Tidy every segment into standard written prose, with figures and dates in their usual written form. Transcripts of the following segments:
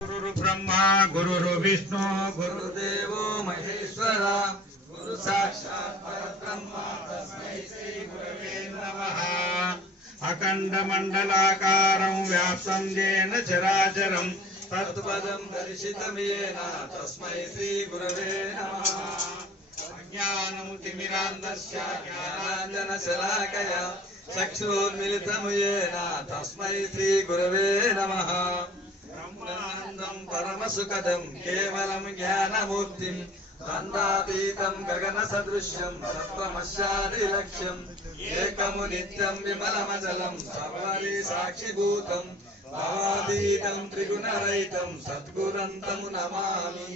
गुरु ब्रह्मा गुरु विष्णु गुरुदेवो महेश्वर गुरु साक्षात् परब्रह्म तस्मै श्री गुरवे नमः। अखंड मंडलाकारं व्याप्तं येन चराचरं तत्पदं दर्शितं येन तस्मै श्री गुरवे नमः। अज्ञानं तिमिरान्धस्य ज्ञानाञ्जनशलाकया चक्षुर्मिलितं येन तस्मै श्री गुरवे नमः। ब्रह्मानन्दं परमसुखदं केवलं ज्ञानमूर्तिं द्वन्द्वातीतं गगनसदृश्यं सत्त्वमस्यादिलक्ष्यम् एकमु नित्यं विमलमचलं सर्वरि साक्षिभूतं भावातीतं त्रिगुणरहितं सद्गुरन्तं नमामि।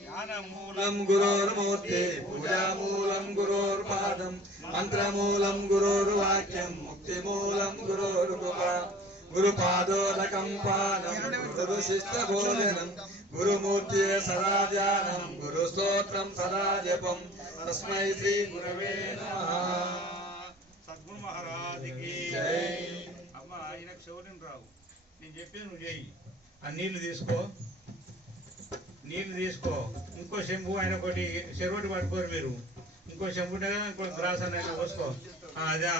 ज्ञानमूलं गुरोर्मूर्ते पूजामूलं गुरोर्पादं मन्त्रमूलं गुरोर्वाक्यं मुक्तिमूलं गुरोर्कृपा गुरुपादोदकं पानं गुरुशिष्टभोजनं गुरुमूर्ते सदा ध्यानं गुरुस्तोत्रं सदा जपं तस्मै श्री गुरवे नमः। सद्गुरु महाराज की जय। అమ్మ ఆయనకు శౌర్యం రావు, నేను చెప్పేది నువ్వు చేయి. ఆ నీళ్లు తీసుకో ఇంకో చెంబు ఆయన ఒకటి చెరువుటి పట్టుకోరు మీరు, ఇంకో చెంబు ఉంటే కదా ఇంకో గ్లాస్ అనేది పోసుకో. అదే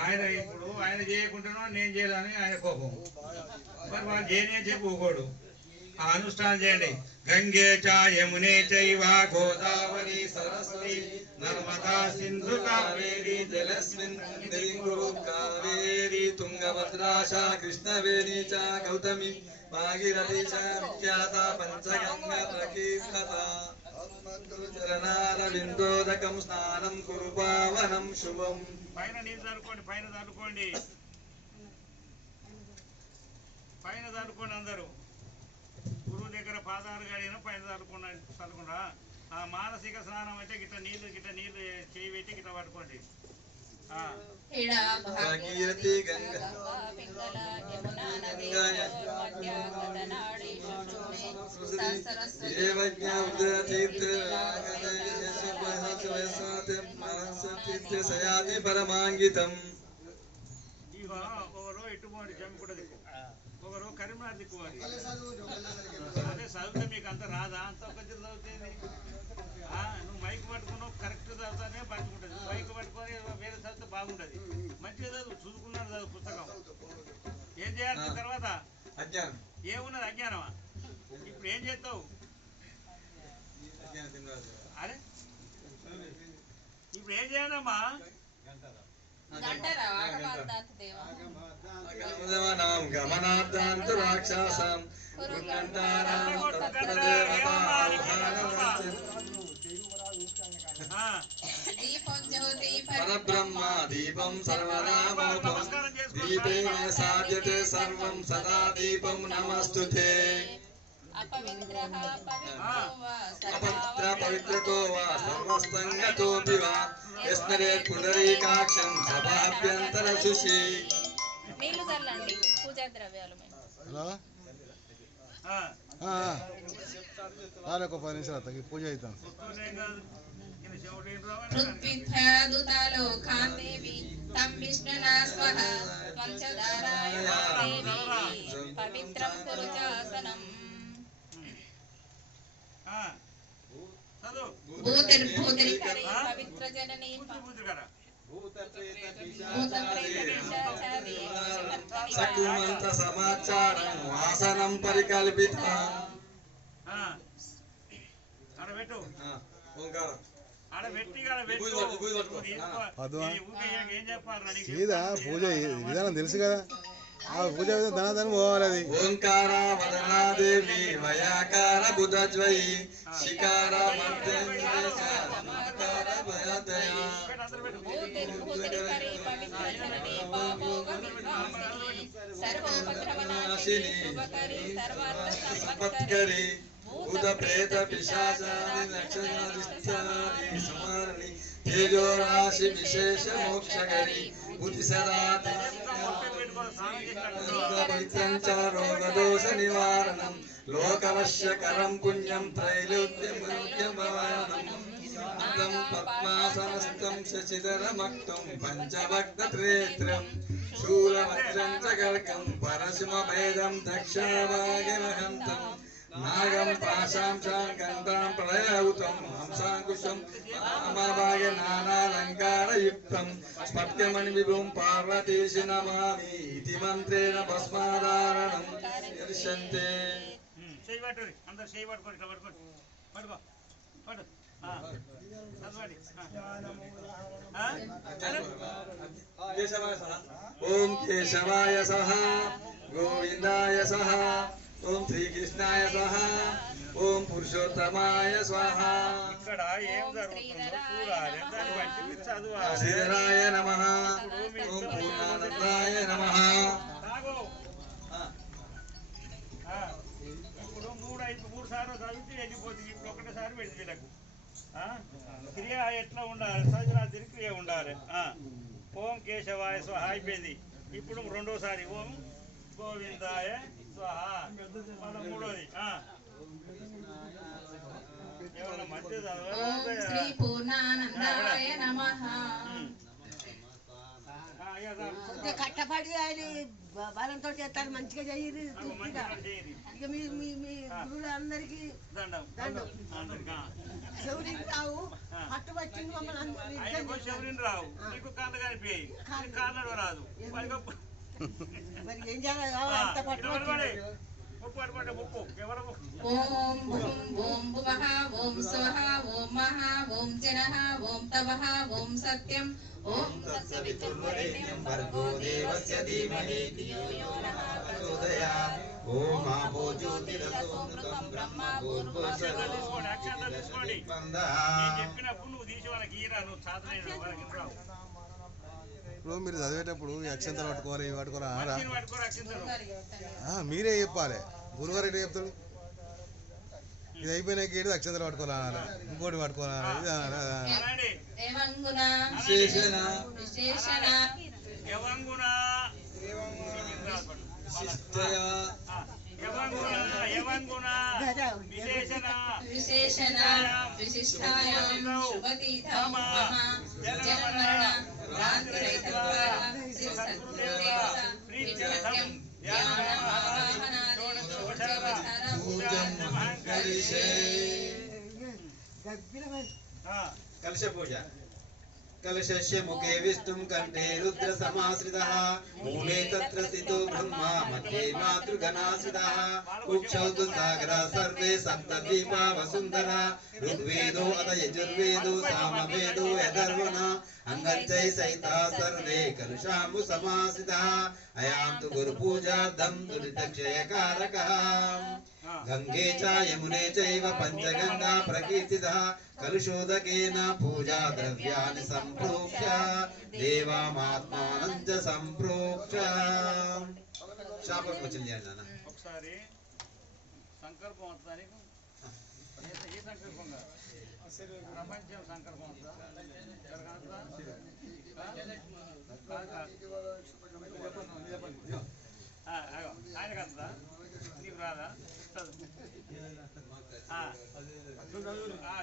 ఆయన ఇప్పుడు ఆయన చేయకుండానో నేను చేయాలని ఆయన కోపం, మరి వాళ్ళు చేయని అని చెప్పి ఊకోడు. ఆ అనుష్ఠానం చేయండి. గంగే చ యమునే చైవ గోదావరి సరస్వతి నర్మదా సింధు కావేరి జలస్మిన్ కురు కావేరి తుంగభద్రాశా కృష్ణవేణి చ గౌతమి భాగీరథి చ విఖ్యాత పంచగంగా ప్రకీర్తత చరణారవిందోదకం స్నానం కురు పావనం శుభం. పైన నీళ్ళు చల్లుకోండి, పైన చల్లుకోండి, పైన చల్లుకోండి. అందరూ గురువు దగ్గర పాదాలు గడిగిన పైన చల్లుకుండా. ఆ మానసిక స్నానం అంటే గిట్ట నీళ్ళు చేయి పెట్టి గిట్ట పట్టుకోండి. భాగీరథి గంగా సయాతి పరమాంగితం. ఇక ఒకరు ఎట్టుకోండి జమ్మికుడ దిక్కు, ఒకరు కరీంనగర్ దిక్కువాలి. అదే చదివితే మీకు అంత రాదా? అంత కొంచెం చదువుతుంది. నువ్వు మైక్ పట్టుకున్నావు కరెక్ట్ చదువుతానే పట్టుకుంటుంది. మైక్ పట్టుకొని వేరే చదివితే బాగుంటుంది. మంచిగా చదువు, చూసుకున్నాడు చదువు పుస్తకం. ఏం చేయాలి తర్వాత? అజ్ఞానం ఏమున్నది? అజ్ఞానమా? ఇప్పుడు ఏం చేస్తావు? అరే ఇప్పుడు ఏం చేయాలమ్మా? గమనార్థాంతు రాక్షసాం పరబ్రహ్మ దీపం సర్వనామోపం దీపేన సాధ్యతే సర్వం సదా దీపం నమస్తుతే. అపవిత్ర పవిత్రతో వా సర్వస్తంగతోపి వా యస్మరేత్ పుండరీకాక్షం సభాభ్యంతర శుచి. నీళ్లు చల్లండి పూజా ద్రవ్యాలు. ఒక 10 నిమిషాలు పూజ అవుతాం. పృథ్వీధ్యాదుతాలోకాన్దేవి తం విష్ణునా స్వః పంచదారాయణాదేవి పవిత్రం కురుచాసనం. భూతిర్భూతిర్కరీ పవిత్ర జననీ సకుమంత సమాచారం వాసనం పరికల్పిత. సీదా పూజ విధానం తెలుసు కదా, ఆ పూజ విధానం ధనాధనం పోవాలి. అది ఓంకార వదనాదేవి వయాకార బుధజ్వయి శికార సర్వోపద్రవనాశిని భూత ప్రేత పిశాచాది నక్షత్రాది సమారణి తేజో రాశి విశేష మోక్షకరి బుద్ధి సదా పవిత్రం చ రోగదోష నివారణం లోకవశ్యకరం పుణ్యం త్రైలోక్యమోక్యమవానం పద్మాసనస్థం శశిధరమక్తం పంచభక్త త్రేత్రం శూలవజ్రం చ ఖడ్గం పరశుమభేదం దక్షిణవాగిమహంతం నాగం పాశాం శాంకంతాం ప్రళయౌతం హంసాంకుశం వామభాగే నానాలంకారయుక్తం స్ఫటికమణి విభుం పార్వతీశి నమామి ఇతి మంత్రేణ భస్మాధారణం దర్శంతే. చేయి పట్టురి అందరు చేయి పట్టుకోండి ఇట్లా పట్టుకోండి పట్టుకో పట్టు చదవండి ఓం కేశవాయ సహ గోవిందాయ సహ ఓం శ్రీకృష్ణాయ సహ ఓం పురుషోత్తమాయ స్వాహ. ఇక్కడ ఏం జరుగుతుందో చూడాలి దాన్ని బట్టి మీరు చదవాలి. శ్రీధరాయ నమః ఓం పూర్ణానందాయ నమః. ఇప్పుడు మూడు సార్లు చదివితే వెళ్ళిపోతుంది. ఇప్పుడు ఒకటేసారి పెడితే వీళ్ళకు క్రియ ఎట్లా ఉండాలి? సజనాథుని క్రియ ఉండాలి. ఓం కేశవాయ స్వాహ అయిపోయింది. ఇప్పుడు రెండోసారి ఓం గోవిందాయ స్వాహ. మళ్ళీ మూడోది ఏమన్నా మధ్య శ్రీ పూర్ణానందాయ నమః. కట్టపడి ఆయన బలంతో చేస్తారు. మంచిగా చెయ్యి. ఇక మీ మీ మీ గురువులు అందరికీ దండం. శౌరికి రావు పట్టు వచ్చింది మమ్మల్ని శౌరిని రావు నీకు కాళ్ళ కనిపించాయి కాళ్ళ రాదు. మరి ఏం చేయాలి? అంత పట్టు ఓం భూం ఓం భువః ఓం స్వః ఓం మహా ఓం జనః ఓం తవః ఓం సత్యం ఓం తత్సవితుర్వరేణ్యం భర్గో దేవస్య ధీమహి ధియో యో నః ప్రచోదయాత్. ఓం ఆపో జ్యోతిరసోమృతం బ్రహ్మ భూర్భువస్సుః. తీసుకోండి. చెప్పినప్పుడు నువ్వు తీసి వాళ్ళకి ఈరా. నువ్వు సాధన వాళ్ళకి రావు. ఇప్పుడు మీరు చదివేటప్పుడు ఈ అక్షంతలు పట్టుకోవాలి ఇవి పట్టుకోవాలా? పట్టుకోరు అక్షంతలు మీరే చెప్పాలి. గురుగారు ఎట్లా చెప్తాడు? ఇది అయిపోయినాక ఏడు అక్షంతలు పట్టుకోవాలన్నారు, ఇంకోటి పట్టుకోవాలన్నారు, ఇది అనాలి. కలశ పూజ. कलशस्य मुखे विष्णुं कंठे रुद्र समाश्रितः मूले तत्र स्थितो ब्रह्मा मध्ये मातृगणाश्रितः कुक्षौ तु सागरः सर्वे सप्तद्वीपा वसुन्धरा ऋग्वेदो अथ यजुर्वेदो सामवेदो अथर्वणः अंगच्चै सहिता सर्वे कलशाम्बु समाश्रितः अयां तु गुरुपूजार्थं दुरितक्षयकारकः गंगे च यमुने चैव पंचगंगा प्रकीर्तितः कलशोदकेन पूजा द्रव्याणि संप्रोक्ष्य देवामात्मानं च संप्रोक्ष्य शापं वचल्याना ఒకసారి సంకల్పం వస్తాని ఏ సంకల్పంగా ప్రపంచం సంకల్పం వస్తా ఆయన కదా నీకు రాదా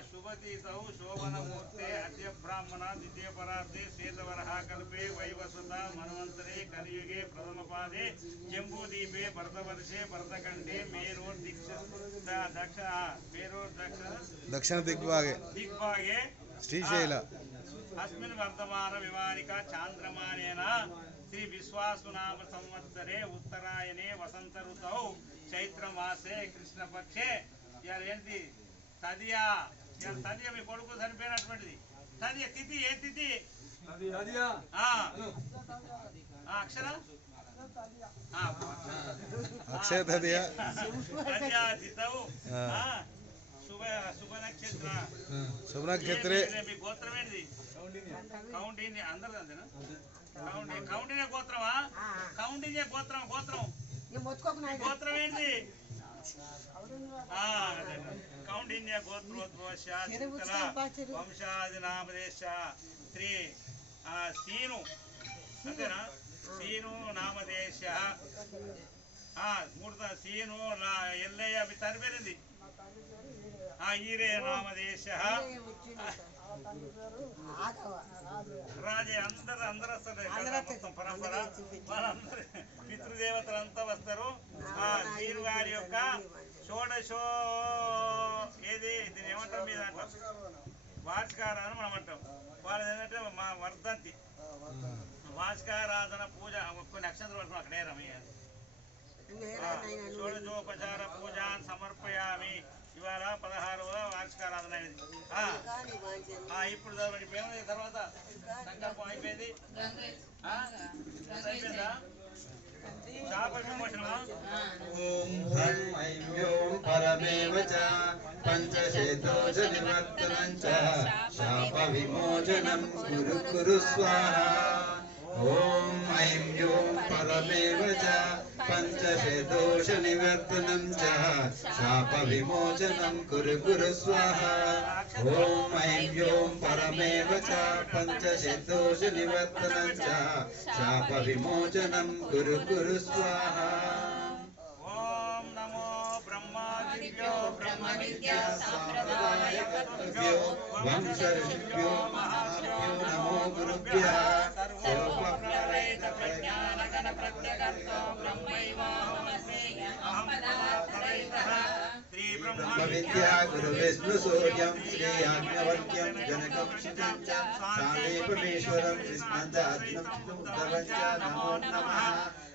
शुभतीतौ शोभनमूर्ते अद्य ब्राह्मण द्वितीय परार्धे श्वेतवरः कल्पे वैवस्वता मनवन्तरे कलियुगे प्रथमपादे जम्बूदीपे भरतवर्षे भरतखण्डे दक्षिण दिग्भागे श्रीशैल अस्मिन् वर्तमान विमानिका चान्द्रमानेन श्री विश्वासुनाम संवत्सरे उत्तरायणे वसंत ऋतौ चैत्रमासे कृष्णपक्षे ఏంటి తదియా తదియా మీ కొడుకు చనిపోయినటువంటిది తదియా తిథి ఏ తిథి అక్షర అక్షయ తదియా శుభ నక్షత్ర శుభ నక్షత్రే మీ గోత్రం ఏంటి కౌండిన్య అందరు అంతేనా కౌండిన్య గోత్రమా కౌండిన్య గోత్రం గోత్రం ఏంటి कौंडिन्य गोत्रोद्भवस्य वंशादिनामदेश श्री सीनु अंतेना सीनु नामदेश मूर्त सीनु एल्लయ్య మీ తరబేరింది ఈరే నామదేశ రాజే అందరూ వస్తారు మొత్తం పరంపర వాళ్ళందరూ పితృదేవతలంతా వస్తారు. వీరు వారి యొక్క షోడశో ఏది దీని ఏమంటాం మీద అంటాం వార్షికారాధన అని మనం అంటాం. వాళ్ళది ఏంటంటే మా వర్ధంతి వార్షికారాధన పూజ కొన్ని నక్షత్రాలు పడుతున్నాం అక్కడే రమయ్య షోడశోపచార పూజ సమర్పయామి. ఇవాళ 16వ వార్షికారాధన అనేది. ఇప్పుడు అయిపోయింది. తర్వాత సంకల్పం అయిపోయింది. అయిపోయిందా శాప విమోచనమా? ఓం హ్రం ఐం వ్యోం పరమేవ చ పంచశేతోజ నివర్తనం చ శాప విమోచనం కురు కురు స్వాహా. ఓం ఐం వ్యోం పరమేవ చ పంచశేతోష నివర్తనం చ శాప విమోచనం కురు కురు స్వాహా. ఓం ఐం వ్యోం పరమేవ చ పంచశేతోష నివర్తనం చ శాప విమోచనం కురు కురు స్వాహా. ఓం నమో బ్రహ్మాదిభ్యో బ్రహ్మ విద్యా సాంప్రదాయ కర్తృభ్యో వంశర్షిభ్యో మహాభ్యో నమో గురుభ్యః. సర్వప్రవేద ప్రజ్ఞాన గణ ప్రత్యగర్తో బ్రహ్మైవాహమస్మి అహం పదార్థరహితః. శ్రీ బ్రహ్మ విద్యా గురు విష్ణు సూర్యం శ్రీ యాజ్ఞవల్క్యం జనకం శుతం చ సాందీపమేశ్వరం కృష్ణం చ అర్జునం ఉద్ధవం చ నమో నమః.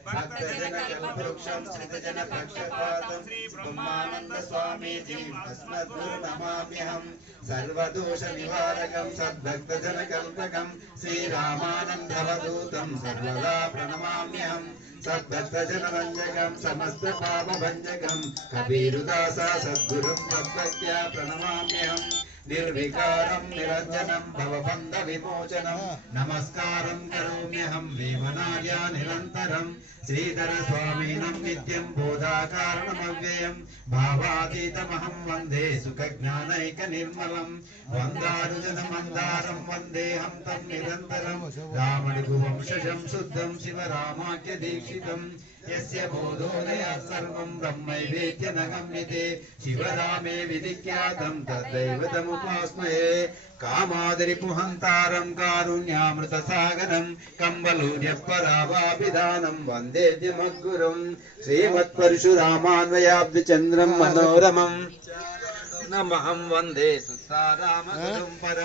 భక్తజన కల్పవృక్షం శ్రితజన పక్షపాతం బ్రహ్మానంద స్వామీజీం అస్మద్గురు నమామ్యహం. సర్వదోష నివారకం సద్భక్తజన కల్పకం శ్రీరామానందవదూతం సర్వదా ప్రణమామ్యహం. సద్భక్తజన రంజకం సమస్త పాపభంజకం కబీరుదాస సద్గురుం తద్భక్త్యా ప్రణమామ్యహం. నిర్వికారం నిరంజనం భవబంధ విమోచనం నమస్కారం కరోమ్యహం వేమనార్య నిరంతరం. శ్రీధర స్వామినం నిత్యం బోధాకారణమవ్యయం భావాతీతమహం వందే సుఖజ్ఞానైక నిర్మలం. వందారుజన మందారం వందేహం తం నిరంతరం. రామణిగు వంశజం శుద్ధం శివరామాఖ్య దీక్షితం. యస్య బోధోదయ సర్వం బ్రహ్మైవేద్య నగమ్యతే. శివరామే విధిఖ్యాతం తద్దైవతముపాస్మయే. కామాదరిపుహంతారం కారుణ్యామృత సాగరం కంబలూర్యపరావాభిధానం వందేద్యమద్గురుం. శ్రీమత్పరశురామాన్వయాబ్దిచంద్రం మనోరమం నమహం వందే సుతారామగురుం పరం.